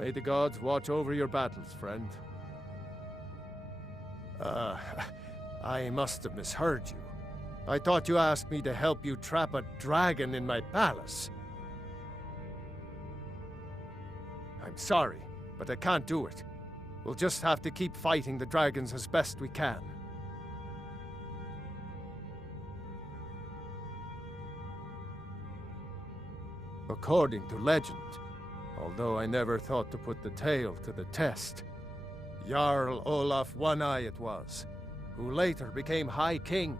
May the gods watch over your battles, friend. I must have misheard you. I thought you asked me to help you trap a dragon in my palace. I'm sorry, but I can't do it. We'll just have to keep fighting the dragons as best we can. According to legend, although I never thought to put the tale to the test, Jarl Olaf One-Eye it was, who later became High King.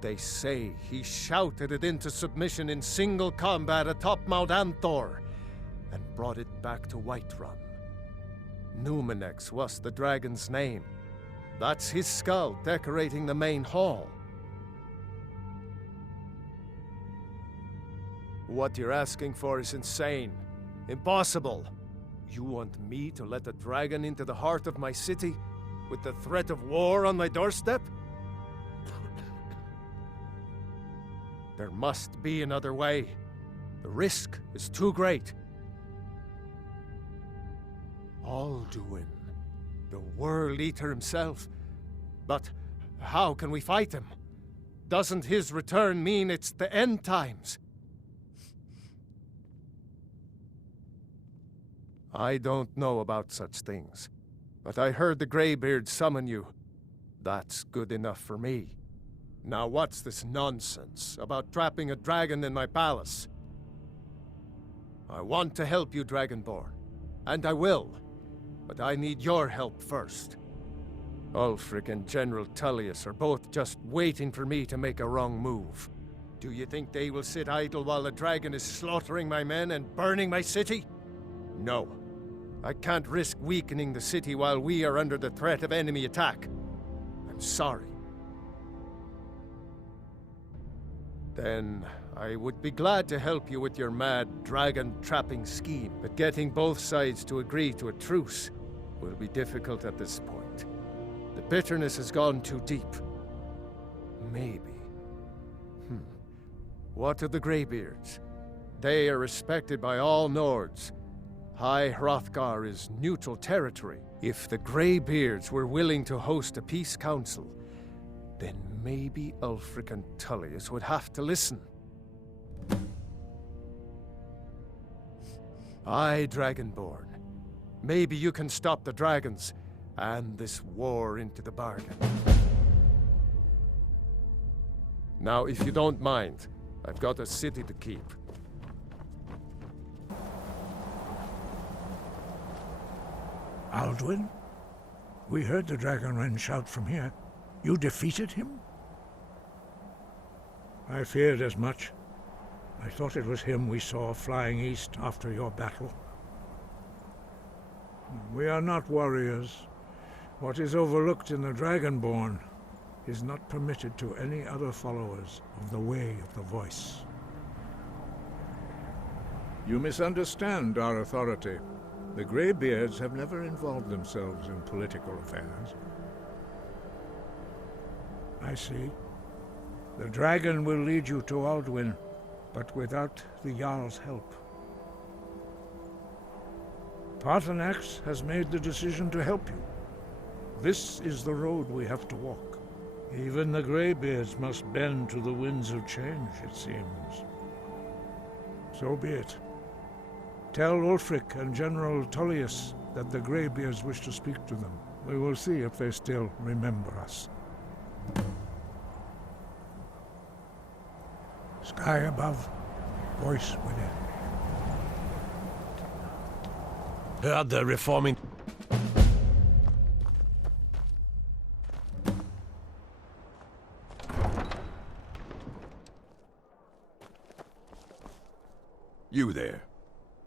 They say he shouted it into submission in single combat atop Mount Anthor, and brought it back to Whiterun. Numenex was the dragon's name. That's his skull decorating the main hall. What you're asking for is insane. Impossible. You want me to let a dragon into the heart of my city, with the threat of war on my doorstep? There must be another way. The risk is too great. Alduin, the World Eater himself. But how can we fight him? Doesn't his return mean it's the end times? I don't know about such things, but I heard the Greybeard summon you. That's good enough for me. Now what's this nonsense about trapping a dragon in my palace? I want to help you, Dragonborn, and I will, but I need your help first. Ulfric and General Tullius are both just waiting for me to make a wrong move. Do you think they will sit idle while the dragon is slaughtering my men and burning my city? No. I can't risk weakening the city while we are under the threat of enemy attack. I'm sorry. Then I would be glad to help you with your mad dragon-trapping scheme, but getting both sides to agree to a truce will be difficult at this point. The bitterness has gone too deep. Maybe. What of the Greybeards? They are respected by all Nords. High Hrothgar is neutral territory. If the Greybeards were willing to host a peace council, then maybe Ulfric and Tullius would have to listen. Aye, Dragonborn. Maybe you can stop the dragons, and this war into the bargain. Now, if you don't mind, I've got a city to keep. Alduin? We heard the Dragonren shout from here. You defeated him? I feared as much. I thought it was him we saw flying east after your battle. We are not warriors. What is overlooked in the Dragonborn is not permitted to any other followers of the Way of the Voice. You misunderstand our authority. The Greybeards have never involved themselves in political affairs. I see. The dragon will lead you to Alduin, but without the Jarl's help. Paarthurnax has made the decision to help you. This is the road we have to walk. Even the Greybeards must bend to the winds of change, it seems. So be it. Tell Ulfric and General Tullius that the Greybeards wish to speak to them. We will see if they still remember us. Sky above, voice within. Heard the reforming... You there.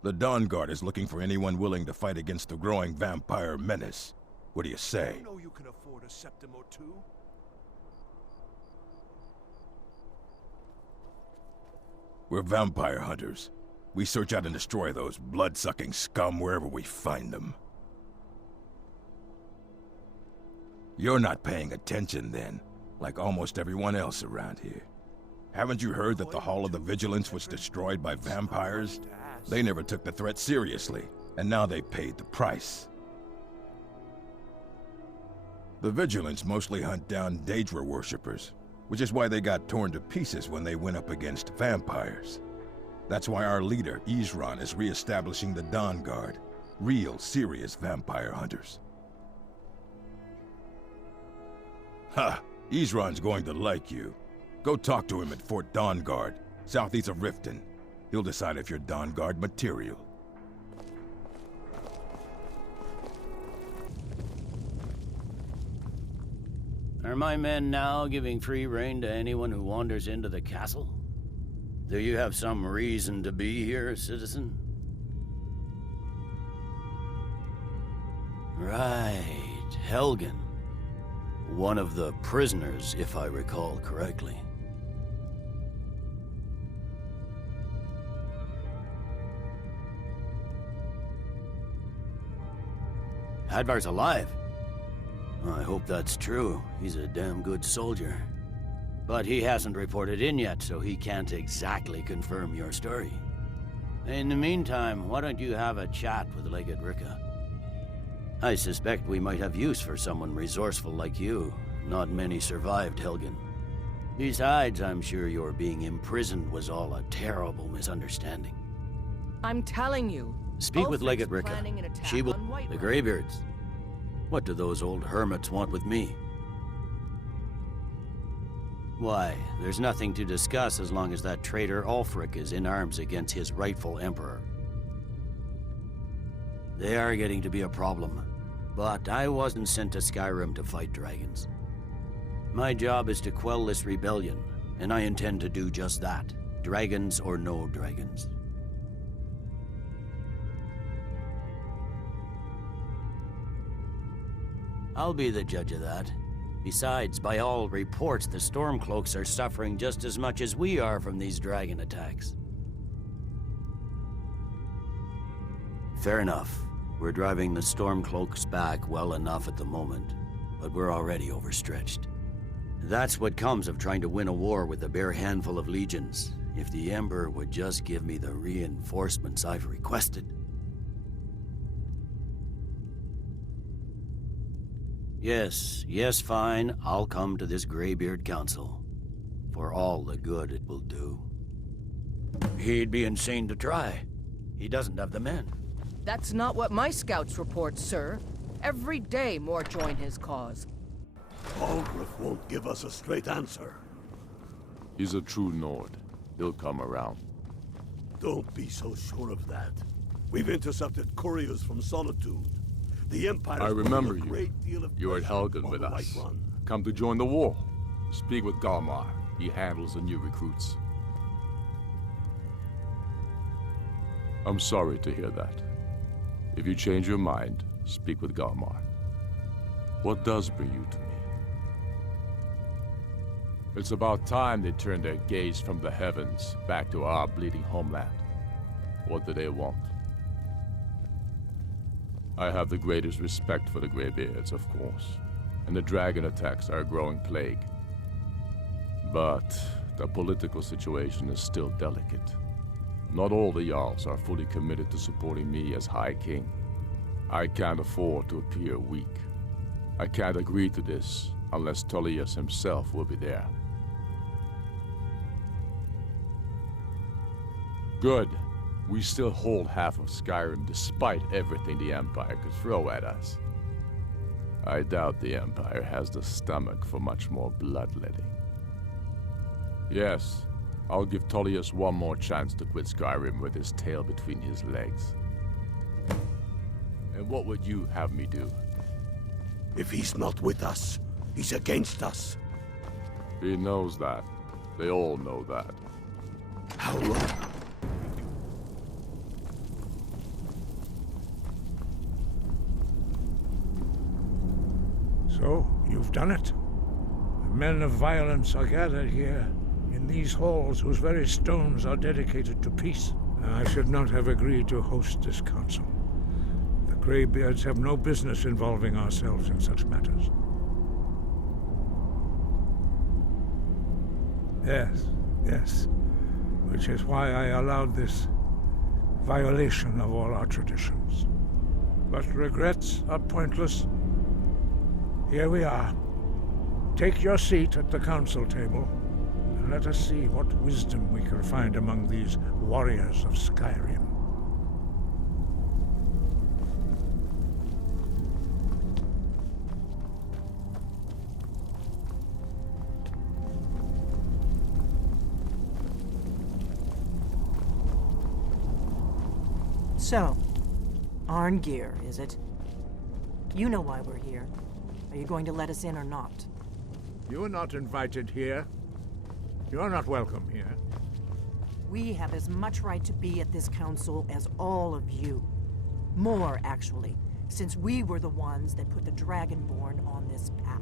The Dawn Guard is looking for anyone willing to fight against the growing vampire menace. What do you say? You know you can afford a septim or two. We're vampire hunters. We search out and destroy those blood-sucking scum wherever we find them. You're not paying attention then, like almost everyone else around here. Haven't you heard that the Hall of the Vigilance was destroyed by vampires? They never took the threat seriously. and now they paid the price. The Vigilants mostly hunt down Daedra worshippers, which is why they got torn to pieces when they went up against vampires. That's why our leader, Isran, is re-establishing the Dawn Guard. Real, serious vampire hunters. Ha! Isran's going to like you. Go talk to him at Fort Dawn Guard, southeast of Riften. He'll decide if you're Dawn Guard material. Are my men now giving free rein to anyone who wanders into the castle? Do you have some reason to be here, citizen? Right, Helgen. One of the prisoners, if I recall correctly. Hadvar's alive. I hope that's true. He's a damn good soldier. But he hasn't reported in yet, so he can't exactly confirm your story. In the meantime, why don't you have a chat with Legate Ricka? I suspect we might have use for someone resourceful like you. Not many survived, Helgen. Besides, I'm sure your being imprisoned was all a terrible misunderstanding. I'm telling you. Speak with Ulfric's Legate Ricka. planning an attack She will... on Whiterun. The Greybeards. What do those old hermits want with me? Why, there's nothing to discuss as long as that traitor Ulfric is in arms against his rightful emperor. They are getting to be a problem, but I wasn't sent to Skyrim to fight dragons. My job is to quell this rebellion, and I intend to do just that, dragons or no dragons. I'll be the judge of that. Besides, by all reports, the Stormcloaks are suffering just as much as we are from these dragon attacks. Fair enough. We're driving the Stormcloaks back well enough at the moment, but we're already overstretched. That's what comes of trying to win a war with a bare handful of legions. If the Emperor would just give me the reinforcements I've requested. Yes, fine. I'll come to this Greybeard Council. For all the good it will do. He'd be insane to try. He doesn't have the men. That's not what my scouts report, sir. Every day more join his cause. Algrith won't give us a straight answer. He's a true Nord. He'll come around. Don't be so sure of that. We've intercepted couriers from Solitude. The Empire. I remember a you. great deal of You're at pressure Helgen on with the us. Whiterun. Come to join the war. Speak with Galmar. He handles the new recruits. I'm sorry to hear that. If you change your mind, speak with Galmar. What does bring you to me? It's about time they turned their gaze from the heavens back to our bleeding homeland. What do they want? I have the greatest respect for the Greybeards, of course, and the dragon attacks are a growing plague. But the political situation is still delicate. Not all the Jarls are fully committed to supporting me as High King. I can't afford to appear weak. I can't agree to this unless Tullius himself will be there. Good. We still hold half of Skyrim despite everything the Empire could throw at us. I doubt the Empire has the stomach for much more bloodletting. Yes, I'll give Tullius one more chance to quit Skyrim with his tail between his legs. And what would you have me do? If he's not with us, he's against us. He knows that. They all know that. How long? So, you've done it. The men of violence are gathered here, in these halls whose very stones are dedicated to peace. I should not have agreed to host this council. The Greybeards have no business involving ourselves in such matters. Yes. Which is why I allowed this violation of all our traditions. But regrets are pointless. Here we are. Take your seat at the council table, and let us see what wisdom we can find among these warriors of Skyrim. So, Arngeir, is it? You know why we're here. Are you going to let us in or not? You are not invited here. You are not welcome here. We have as much right to be at this council as all of you. More, actually, since we were the ones that put the Dragonborn on this path.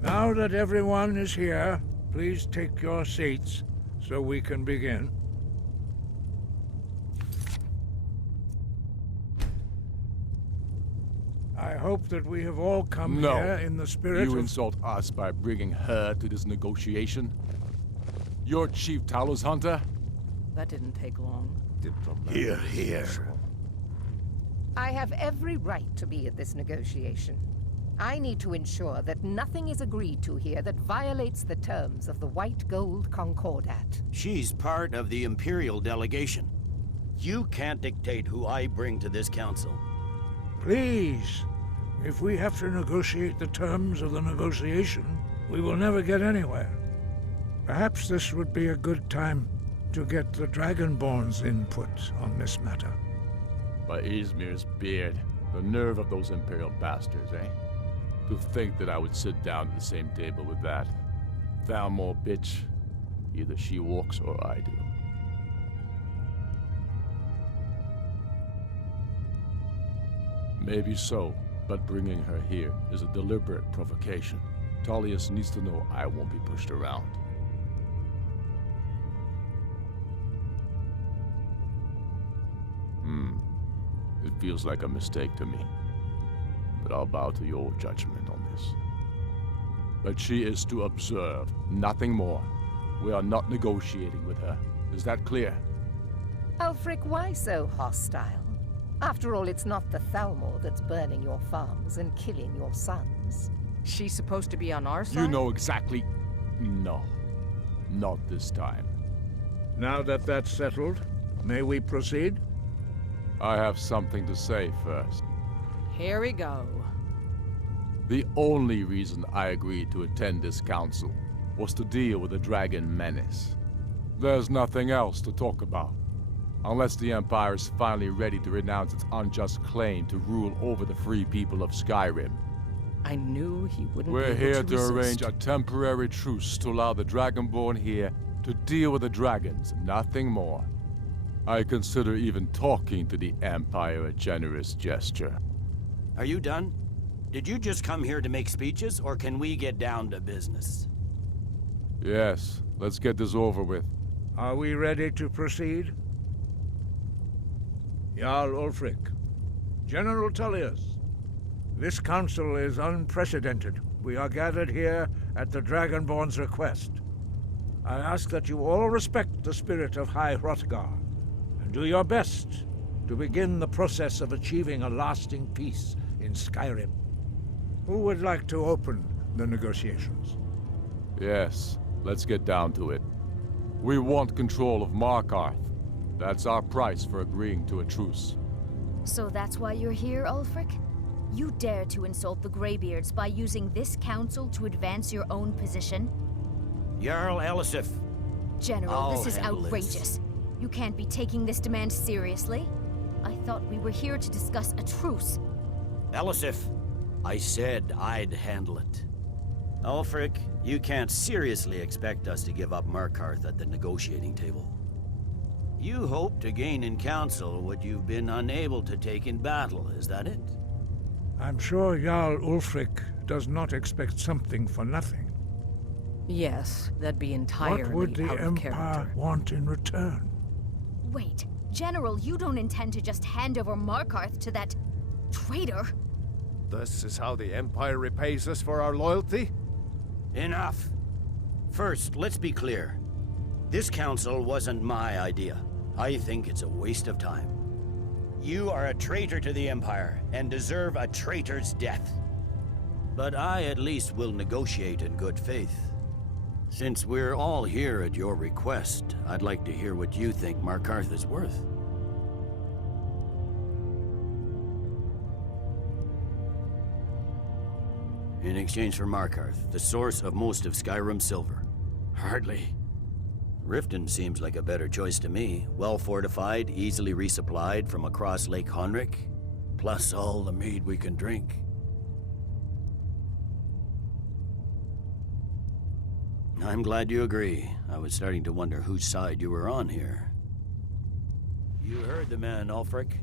Now that everyone is here, please take your seats so we can begin. I hope that we have all come here in the spirit You of... insult us by bringing her to this negotiation? You're Chief Talos Hunter? That didn't take long. Here, here. I have every right to be at this negotiation. I need to ensure that nothing is agreed to here that violates the terms of the White Gold Concordat. She's part of the Imperial delegation. You can't dictate who I bring to this council. Please, if we have to negotiate the terms of the negotiation, we will never get anywhere. Perhaps this would be a good time to get the Dragonborn's input on this matter. By Izmir's beard. The nerve of those Imperial bastards, eh? To think that I would sit down at the same table with that. Thalmor bitch. Either she walks or I do. Maybe so, but bringing her here is a deliberate provocation. Tullius needs to know I won't be pushed around. It feels like a mistake to me. But I'll bow to your judgment on this. But she is to observe, nothing more. We are not negotiating with her. Is that clear? Ulfric, why so hostile? After all, it's not the Thalmor that's burning your farms and killing your sons. She's supposed to be on our side? You know exactly... No. Not this time. Now that that's settled, may we proceed? I have something to say first. Here we go. The only reason I agreed to attend this council was to deal with the dragon menace. There's nothing else to talk about. Unless the Empire is finally ready to renounce its unjust claim to rule over the free people of Skyrim. I knew he wouldn't We're be here able to resist. arrange a temporary truce to allow the Dragonborn here to deal with the dragons, nothing more. I consider even talking to the Empire a generous gesture. Are you done? Did you just come here to make speeches, or can we get down to business? Yes, let's get this over with. Are we ready to proceed? Jarl Ulfric, General Tullius, this council is unprecedented. We are gathered here at the Dragonborn's request. I ask that you all respect the spirit of High Hrothgar, and do your best to begin the process of achieving a lasting peace in Skyrim. Who would like to open the negotiations? Yes, let's get down to it. We want control of Markarth. That's our price for agreeing to a truce. So that's why you're here, Ulfric? You dare to insult the Greybeards by using this council to advance your own position? Jarl Elisif. General, I'll this is handle outrageous. You can't be taking this demand seriously. I thought we were here to discuss a truce. Elisif, I said I'd handle it. Ulfric, you can't seriously expect us to give up Markarth at the negotiating table. You hope to gain in council what you've been unable to take in battle, is that it? I'm sure Jarl Ulfric does not expect something for nothing. Yes, that'd be entirely What would the out of Empire character. want in return? Wait, General, you don't intend to just hand over Markarth to that traitor? This is how the Empire repays us for our loyalty? Enough. First, let's be clear. This council wasn't my idea. I think it's a waste of time. You are a traitor to the Empire, and deserve a traitor's death. But I at least will negotiate in good faith. Since we're all here at your request, I'd like to hear what you think Markarth is worth. In exchange for Markarth, the source of most of Skyrim's silver. Hardly. Riften seems like a better choice to me. Well fortified, easily resupplied from across Lake Honric, plus all the mead we can drink. I'm glad you agree. I was starting to wonder whose side you were on here. You heard the man, Ulfric.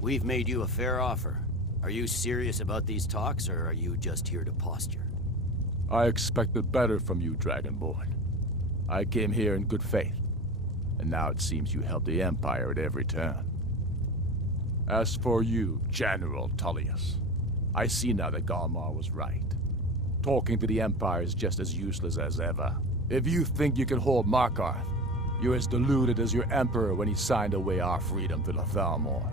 We've made you a fair offer. Are you serious about these talks, or are you just here to posture? I expected better from you, Dragonborn. I came here in good faith, and now it seems you help the Empire at every turn. As for you, General Tullius, I see now that Galmar was right. Talking to the Empire is just as useless as ever. If you think you can hold Markarth, you're as deluded as your Emperor when he signed away our freedom to the Thalmor.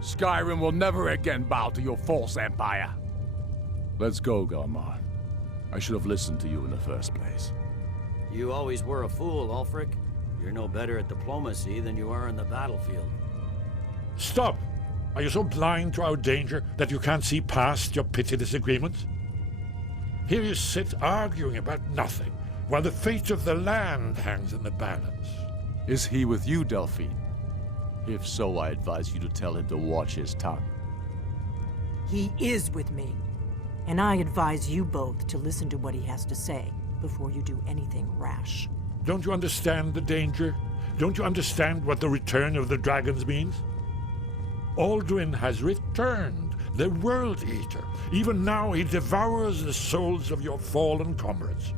Skyrim will never again bow to your false empire. Let's go, Galmar. I should have listened to you in the first place. You always were a fool, Ulfric. You're no better at diplomacy than you are in the battlefield. Stop! Are you so blind to our danger that you can't see past your petty disagreements? Here you sit arguing about nothing, while the fate of the land hangs in the balance. Is he with you, Delphine? If so, I advise you to tell him to watch his tongue. He is with me, and I advise you both to listen to what he has to say before you do anything rash. Don't you understand the danger? Don't you understand what the return of the dragons means? Alduin has returned, the World Eater. Even now he devours the souls of your fallen comrades.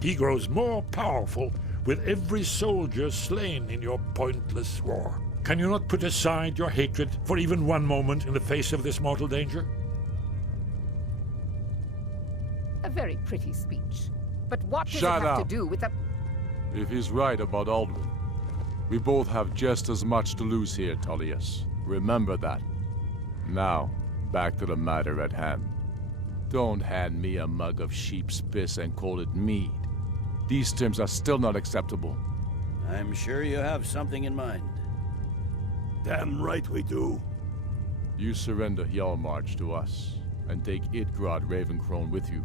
He grows more powerful with every soldier slain in your pointless war. Can you not put aside your hatred for even one moment in the face of this mortal danger? A very pretty speech. But what does Shut it have up. to do with the... If he's right about Alduin, we both have just as much to lose here, Tullius. Remember that. Now, back to the matter at hand. Don't hand me a mug of sheep's piss and call it mead. These terms are still not acceptable. I'm sure you have something in mind. Damn right we do. You surrender Hjalmarch to us, and take Idgrod Ravencrone with you.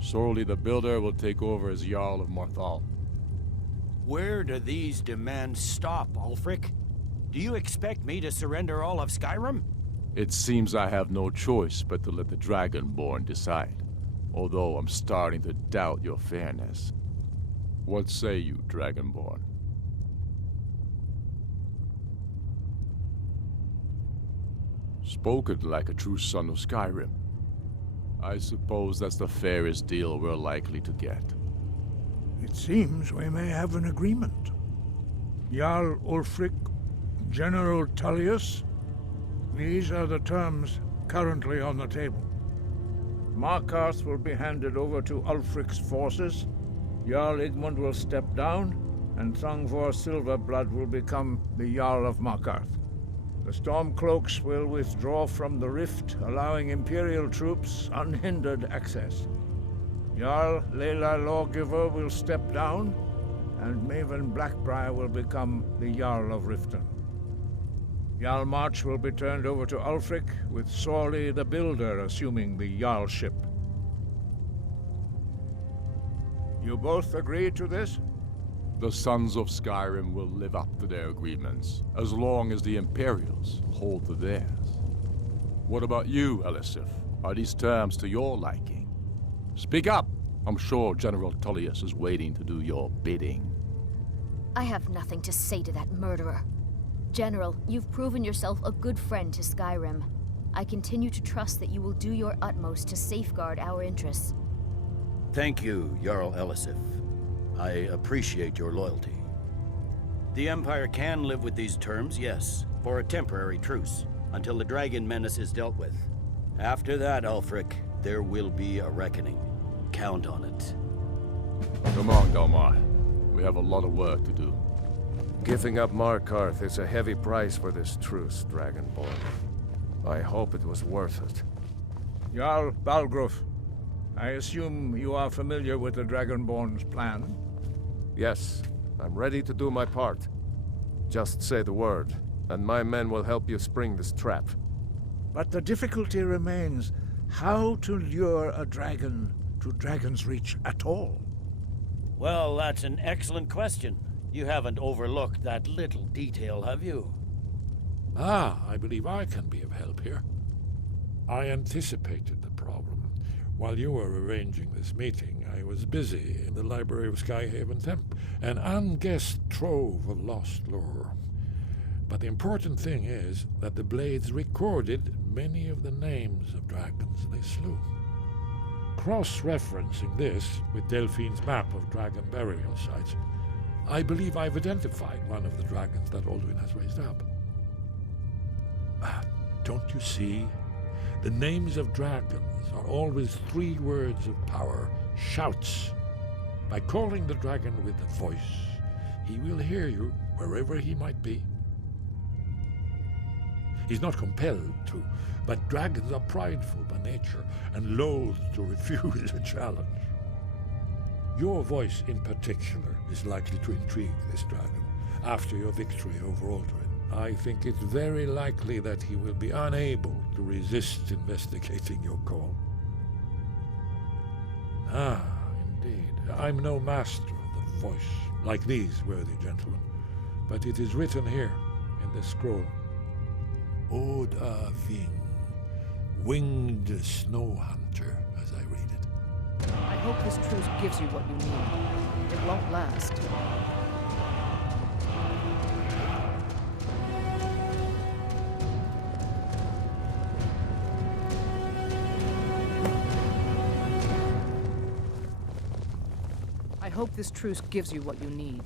Sorli the Builder will take over as Jarl of Morthal. Where do these demands stop, Ulfric? Do you expect me to surrender all of Skyrim? It seems I have no choice but to let the Dragonborn decide, although I'm starting to doubt your fairness. What say you, Dragonborn? Spoken like a true son of Skyrim. I suppose that's the fairest deal we're likely to get. It seems we may have an agreement. Jarl Ulfric, General Tullius, these are the terms currently on the table. Markarth will be handed over to Ulfric's forces, Jarl Igmund will step down, and Thangvor Silverblood will become the Jarl of Markarth. The Stormcloaks will withdraw from the rift, allowing Imperial troops unhindered access. Jarl Leila Lawgiver will step down, and Maven Blackbriar will become the Jarl of Riften. Hjalmarch will be turned over to Ulfric, with Sorli the Builder assuming the Jarlship. You both agree to this? The Sons of Skyrim will live up to their agreements, as long as the Imperials hold to theirs. What about you, Elisif? Are these terms to your liking? Speak up! I'm sure General Tullius is waiting to do your bidding. I have nothing to say to that murderer. General, you've proven yourself a good friend to Skyrim. I continue to trust that you will do your utmost to safeguard our interests. Thank you, Jarl Elisif. I appreciate your loyalty. The Empire can live with these terms, yes, for a temporary truce, until the dragon menace is dealt with. After that, Ulfric, there will be a reckoning. Count on it. Come on, Delmar. We have a lot of work to do. Giving up Markarth is a heavy price for this truce, Dragonborn. I hope it was worth it. Jarl Balgruf, I assume you are familiar with the Dragonborn's plan? Yes, I'm ready to do my part. Just say the word, and my men will help you spring this trap. But the difficulty remains how to lure a dragon to Dragon's Reach at all. Well, that's an excellent question. You haven't overlooked that little detail, have you? Ah, I believe I can be of help here. I anticipated the problem. While you were arranging this meeting, I was busy in the library of Skyhaven Temp, an unguessed trove of lost lore. But the important thing is that the Blades recorded many of the names of dragons they slew. Cross-referencing this with Delphine's map of dragon burial sites, I believe I've identified one of the dragons that Alduin has raised up. Don't you see? The names of dragons are always 3 words of power, shouts. By calling the dragon with a voice, he will hear you wherever he might be. He's not compelled to, but dragons are prideful by nature and loath to refuse a challenge. Your voice in particular is likely to intrigue this dragon after your victory over Alduin. I think it's very likely that he will be unable to resist investigating your call. Ah, indeed. I'm no master of the voice, like these worthy gentlemen, but it is written here in this scroll. Oda Ving, winged snow hunter, as I read it. I hope this truce gives you what you need. It won't last. I hope this truce gives you what you need.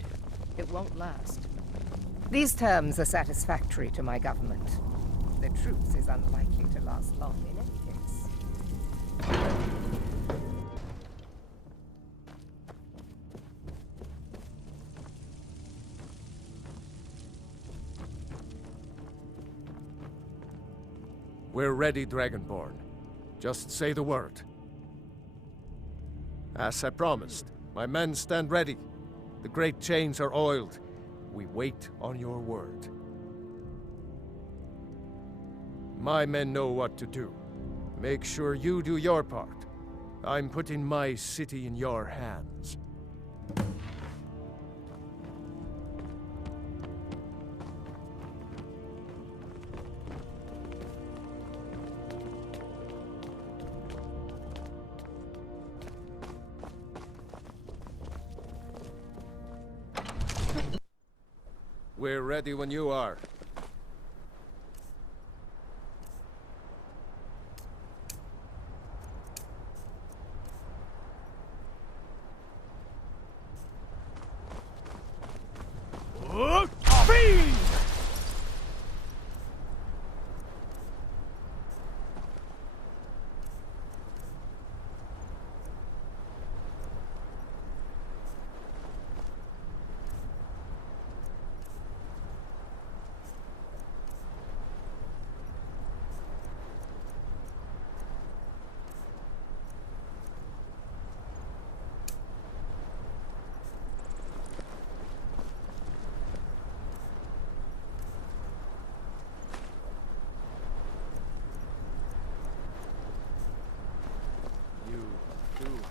It won't last. These terms are satisfactory to my government. The truce is unlikely to last long in any case. We're ready, Dragonborn. Just say the word. As I promised, my men stand ready. The great chains are oiled. We wait on your word. My men know what to do. Make sure you do your part. I'm putting my city in your hands. We're ready when you are.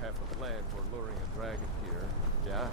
Have a plan for luring a dragon here, yeah?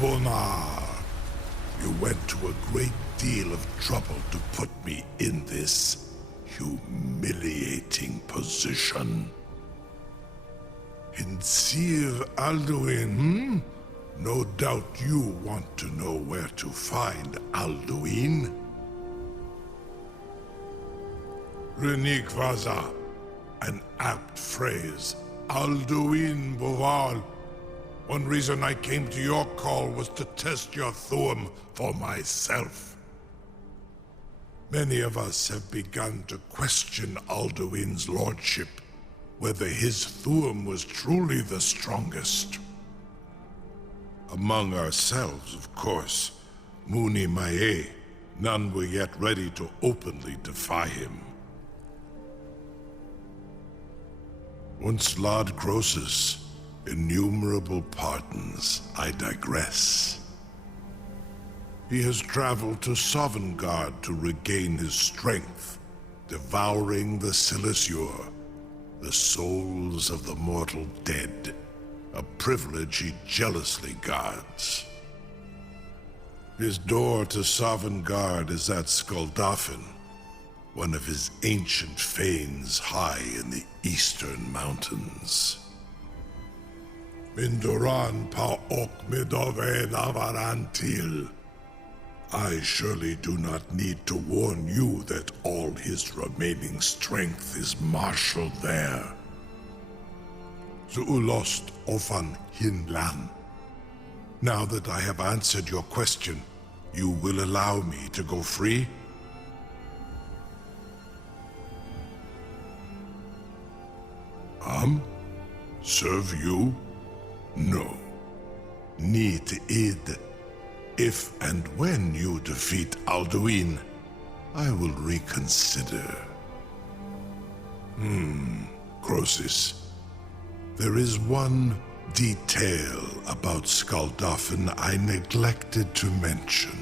Bonar, you went to a great deal of trouble to put me in this humiliating position. In Sir Alduin, No doubt you want to know where to find Alduin. Renikvaza, an apt phrase. Alduin Boval. One reason I came to your call was to test your Thuum for myself. Many of us have begun to question Alduin's lordship, whether his Thuum was truly the strongest. Among ourselves, of course, Muni Mae, none were yet ready to openly defy him. Once Lord Croesus, innumerable pardons, I digress. He has traveled to Sovngarde to regain his strength, devouring the Silesure, the souls of the mortal dead, a privilege he jealously guards. His door to Sovngarde is at Skuldafn, one of his ancient fanes high in the eastern mountains. Mindoran pa ok midove navarantil. I surely do not need to warn you that all his remaining strength is marshaled there. Zuulost ofan hinlan. Now that I have answered your question, you will allow me to go free? Serve you? No. Need id. If and when you defeat Alduin, I will reconsider. Croesus. There is one detail about Skuldafn I neglected to mention.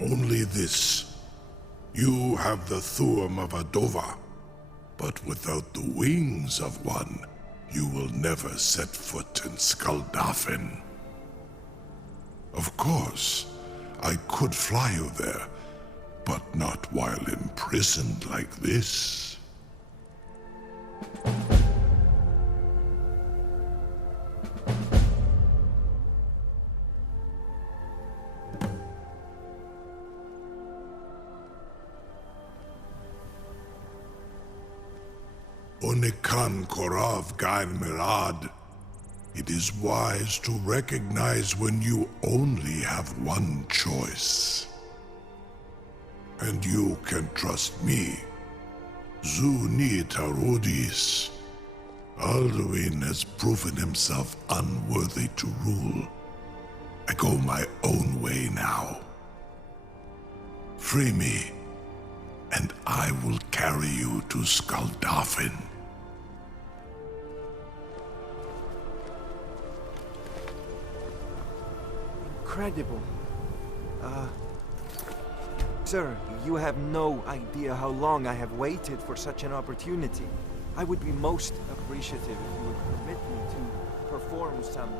Only this. You have the Thuum of a Dova, but without the wings of one, you will never set foot in Skuldafn. Of course, I could fly you there, but not while imprisoned like this. Onikan Korav Gain Mirad. It is wise to recognize when you only have one choice. And you can trust me. Zuni Tarudis. Alduin has proven himself unworthy to rule. I go my own way now. Free me, and I will carry you to Skuldafn. Incredible. Sir, you have no idea how long I have waited for such an opportunity. I would be most appreciative if you would permit me to perform some,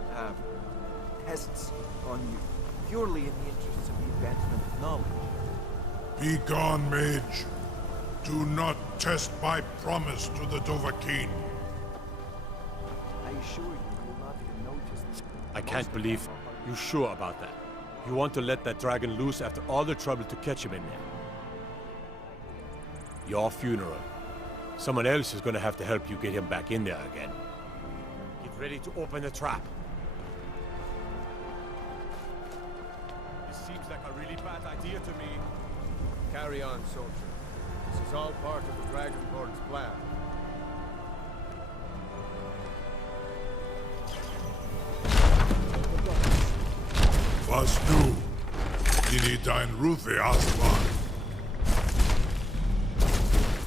tests on you, purely in the interests of the advancement of knowledge. Be gone, mage. Do not test my promise to the Dovahkiin. I assure you, you will not even notice this. I can't believe you're sure about that. You want to let that dragon loose after all the trouble to catch him in there. Your funeral. Someone else is gonna have to help you get him back in there again. Get ready to open the trap. This seems like a really bad idea to me. Carry on, soldier. This is all part of the Dragonborn's plan. Was du? Dini dein Ruthi Aswan.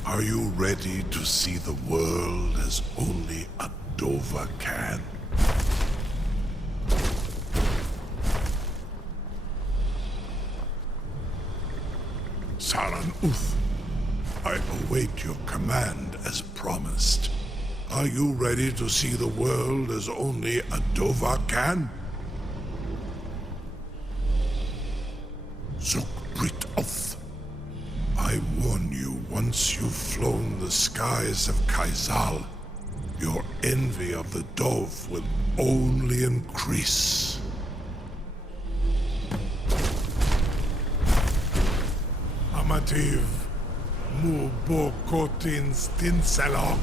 Are you ready to see the world as only a Dova can? Saran Uth, I await your command as promised. Are you ready to see the world as only a Dova can? Zugbrit Oath. I warn you, once you've flown the skies of Kaizal, your envy of the Dove will only increase. Amativ, mu bokotin stinselok.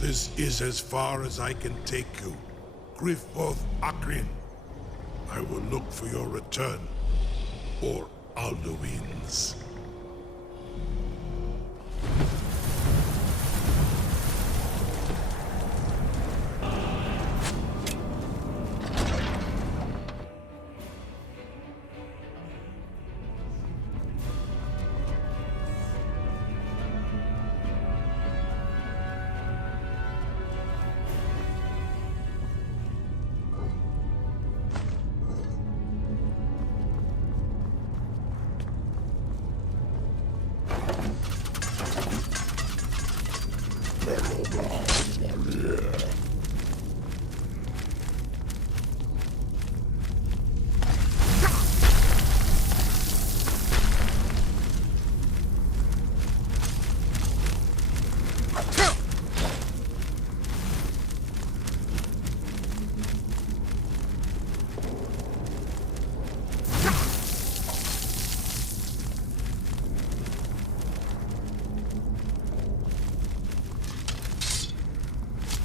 This is as far as I can take you. Griffboth Akrin. I will look for your return. Or Alduin's.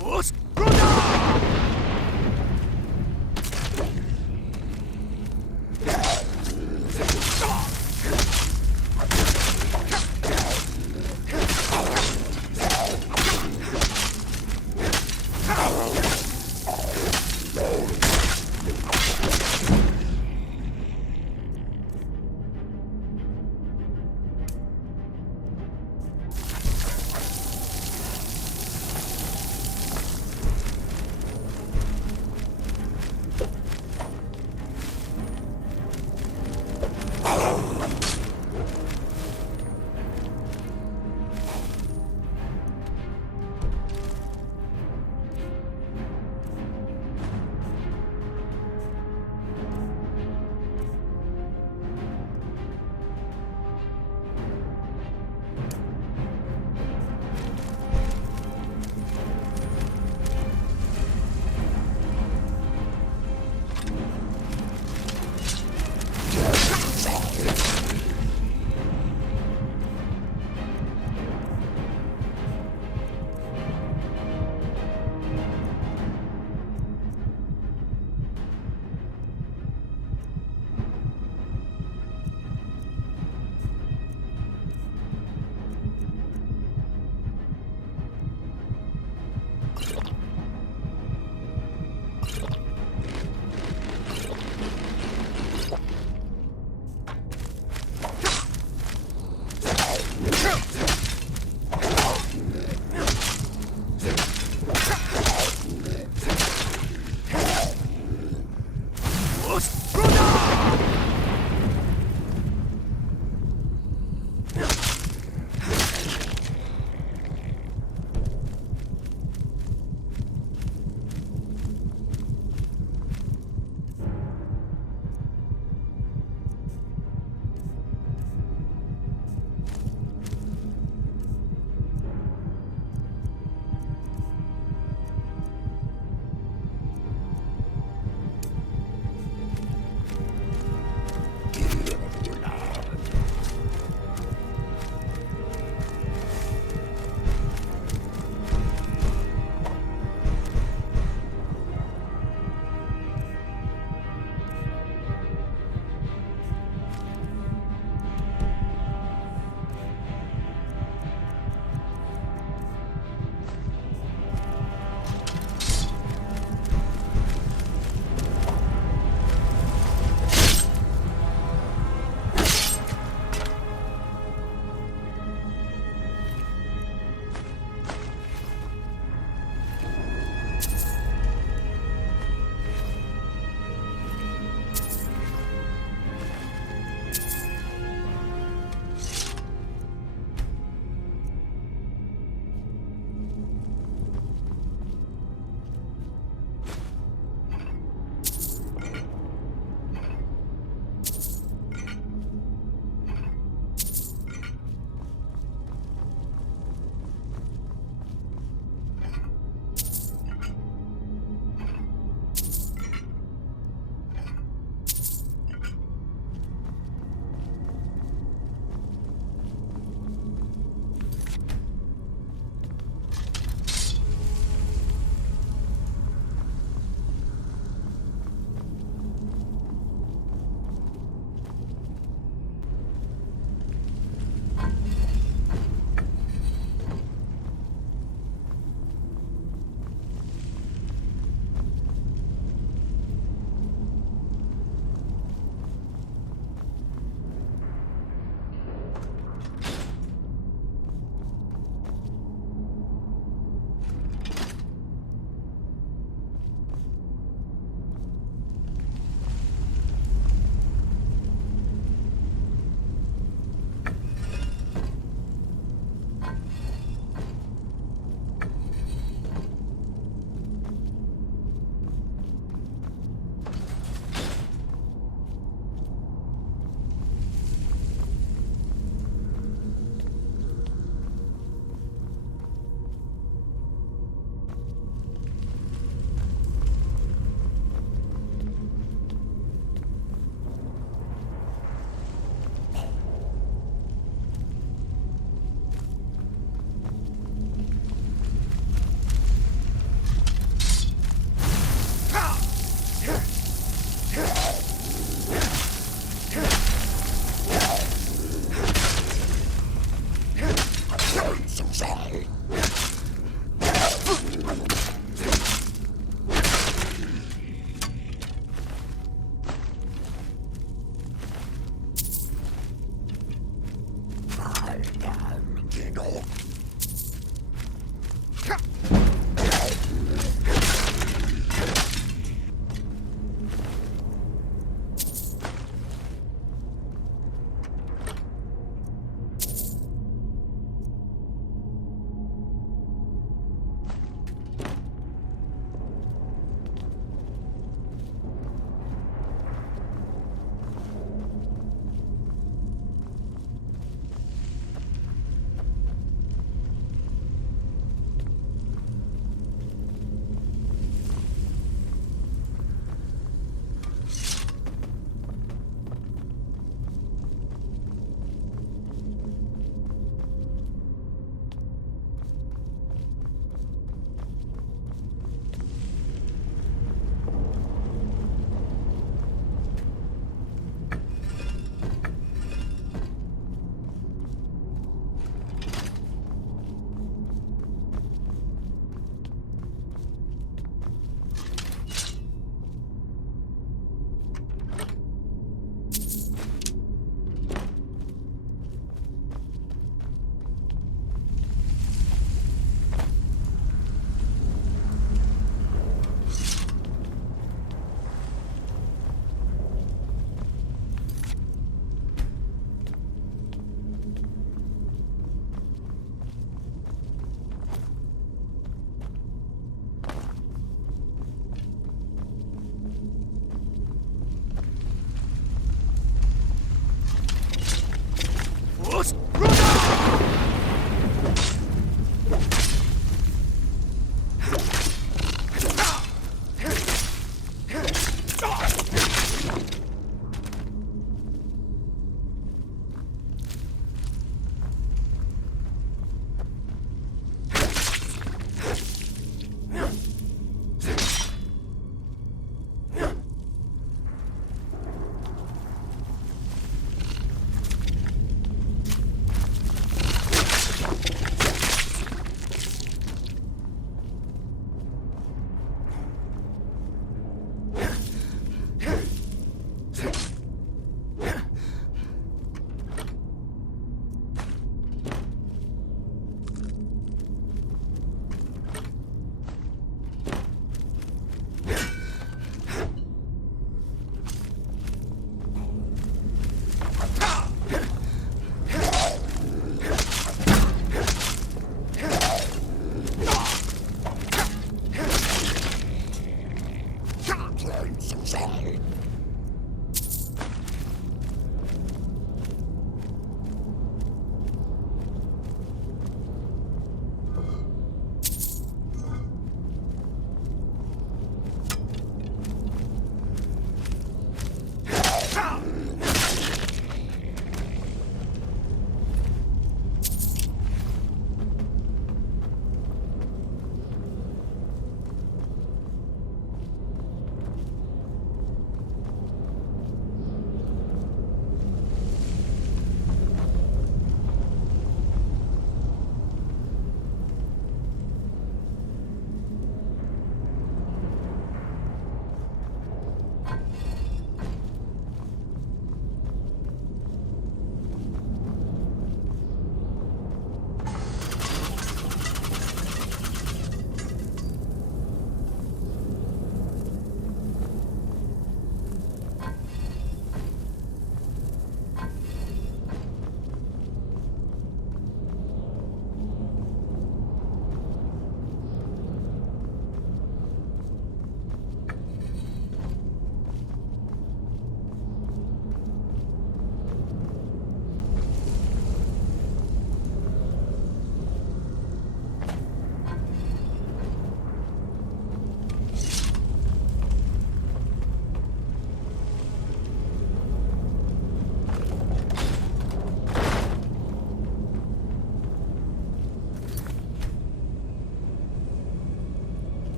What?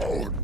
down.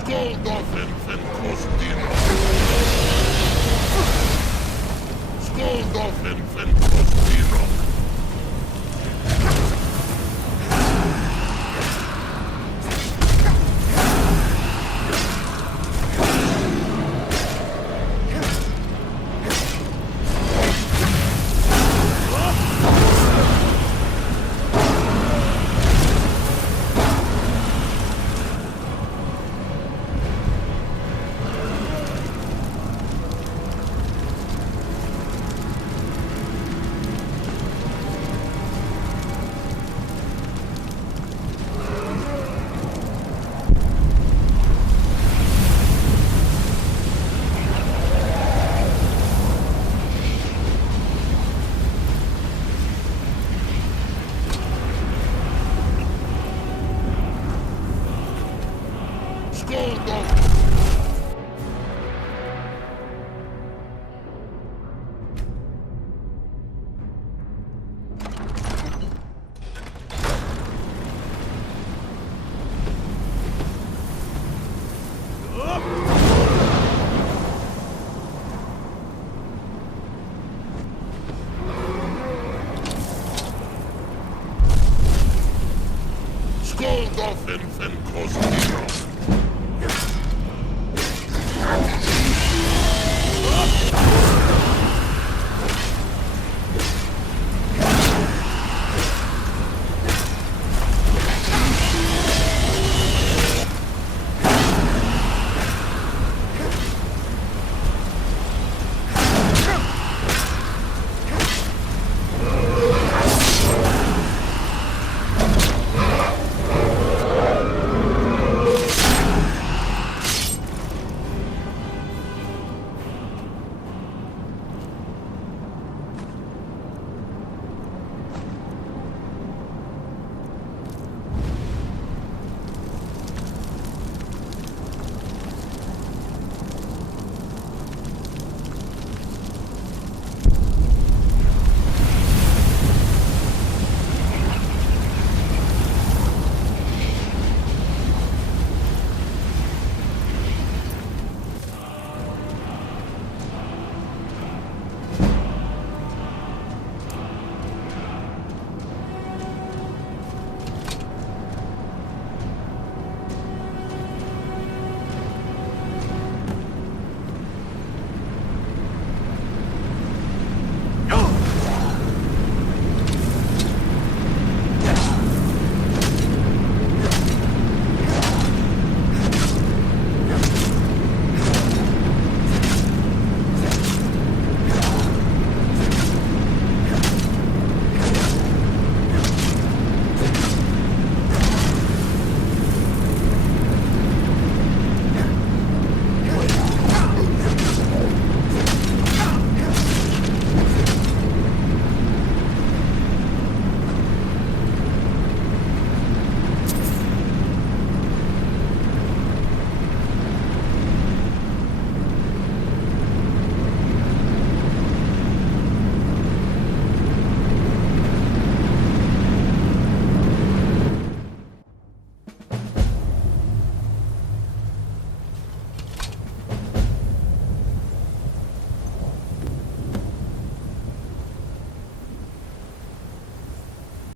Skåldolfen fen kostino. Skåldolfen fen kostino. Skåldolfen